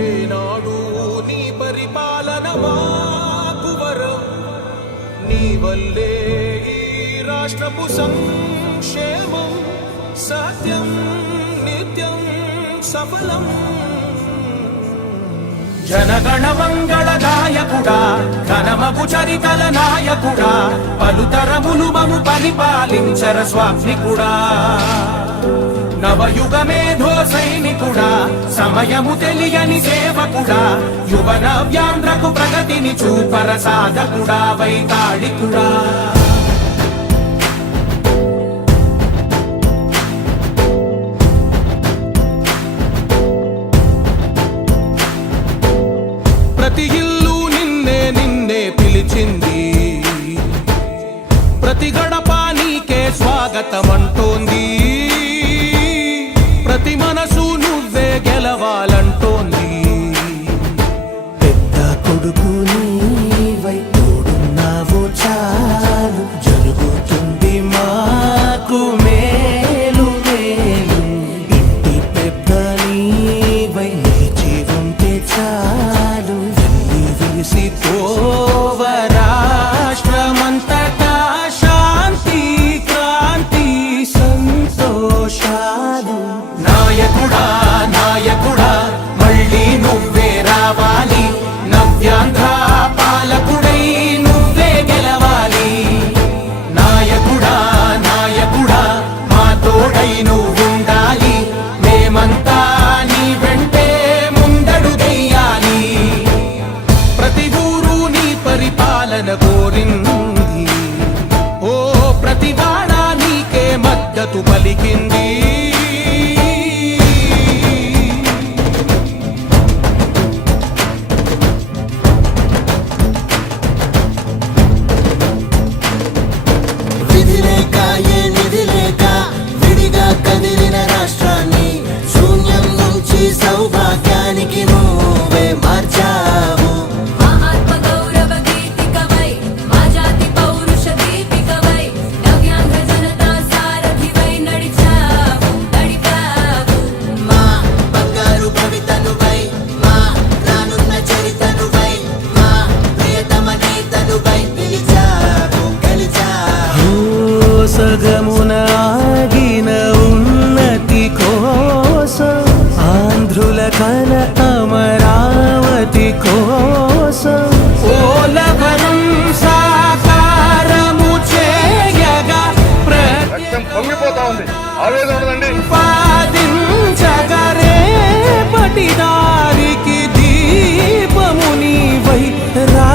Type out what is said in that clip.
ఏనాడు నీ పరిపాలన మాకు వరం, నీ వల్లే ఈ రాష్ట్రపు సంక్షేమం సత్యం నిత్యం సఫలం. జనగణ మంగళ నాయకుడా, ఘనమగు చరితల నాయకుడా, పలుతరములు మము పరిపాలించర స్వామికుడా. నవయుగ మేధో సైనికుడా, సమయము తెలియని సేవకుడా, యువన వ్యాంధ్రకు ప్రగతిని చూపర సాధకుడా, వైతాళికుడా. ప్రతి ఇల్లు నిన్నే నిన్నే పిలిచింది, ప్రతి గడప నీకే స్వాగతమంటోంది, ప్రతి మనసు నువ్వే గెలవాలంటోంది. పెద్ద కొడుకు నీవై తోడున్నావు చాలు, జరుగుతుంది మాకు మేలు మేలు. ఇంటి పెద్ద నీవై నిలిచి ఉంటే చాలు, వెళ్ళి విసిపోవ రాష్ట్రమంతటా శాంతి క్రాంతి సంతోషాలు. నాయకుడా నాయకుడా మళ్ళీ నువ్వే రావాలి, నవ్యాంధ్ర పాలకుడై నువ్వే గెలవాలి. నాయకుడా నాయకుడా మా తోడై నువ్వుండాలి, మేమంతా నీ వెంటే ముందడుగెయ్యాలి. ప్రతి ఊరు నీ పరిపాలన కోరింది, ఓ ప్రతి వాడ నీకే మద్దతు పలికింది. సౌభాగ్యానికి నువ్వే మార్చావు. మా ఆత్మ గౌరవ గీతికవై, మా జాతి పౌరుష దీపికవై, నవ్యాంధ్ర జనతా సారథివై నడిచావు నడిపావు. మా బంగారు భవితనువై, మా రానున్న చరితనువై, మా ప్రియతమ నేతనువై పిలిచావు గెలిచావు. సగమున ఆగిన ఉన్నతి కోసం, ఆంధ్రుల కల అమరావతి కోసం, ఓలవరం సాకారము చేయగా ప్రతిపాదించగరే పటిదారికి దీపము నీవై రా.